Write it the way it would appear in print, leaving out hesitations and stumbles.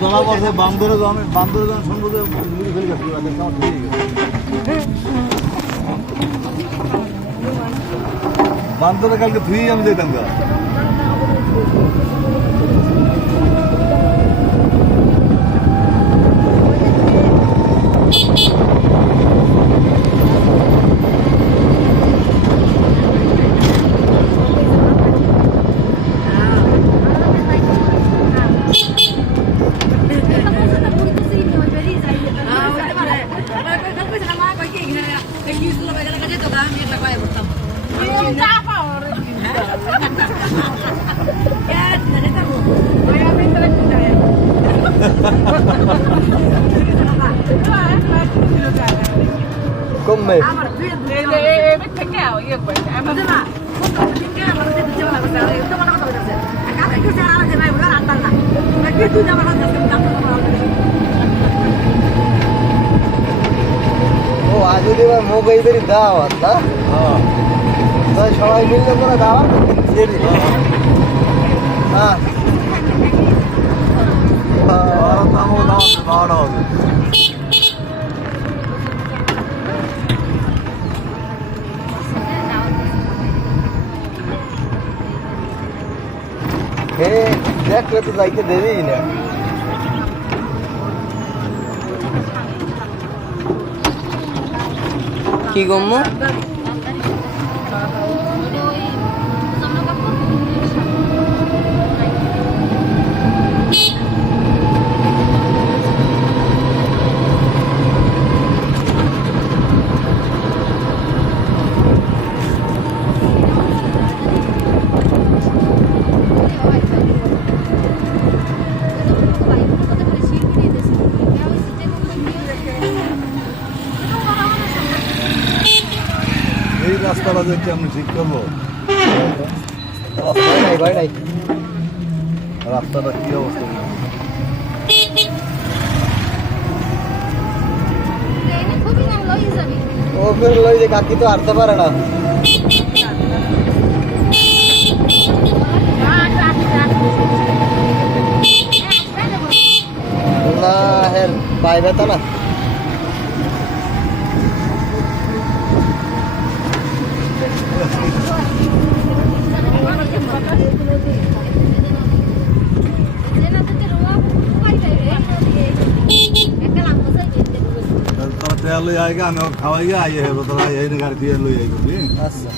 ধরা পড়ছে বান্দরে যখন শুনবো যে গুলি ফেলে গেছে আমার ঠিক বান্দরে কালকে ধুই আমি যেতাম গা Come. Vete keo, io questo. Ma dove va? ও আজ যদি মোবাইলের দাওয়াত না তো সবাই মিলে করে দাওয়াত হ্যাঁ দেখলে তো যাইতে দেবেই না কি গম্য এই রাস্তাটা যে আমি ঠিক করবো ভাই নাই রাস্তাটা কি অবস্থা ও ফের লই যে কাকি তো হারতে পারে না না হের পাইবে তো না तेल लई आएगा हमें खावाएगा आइए है तो गाड़ी दिए लई आएगा আচ্ছা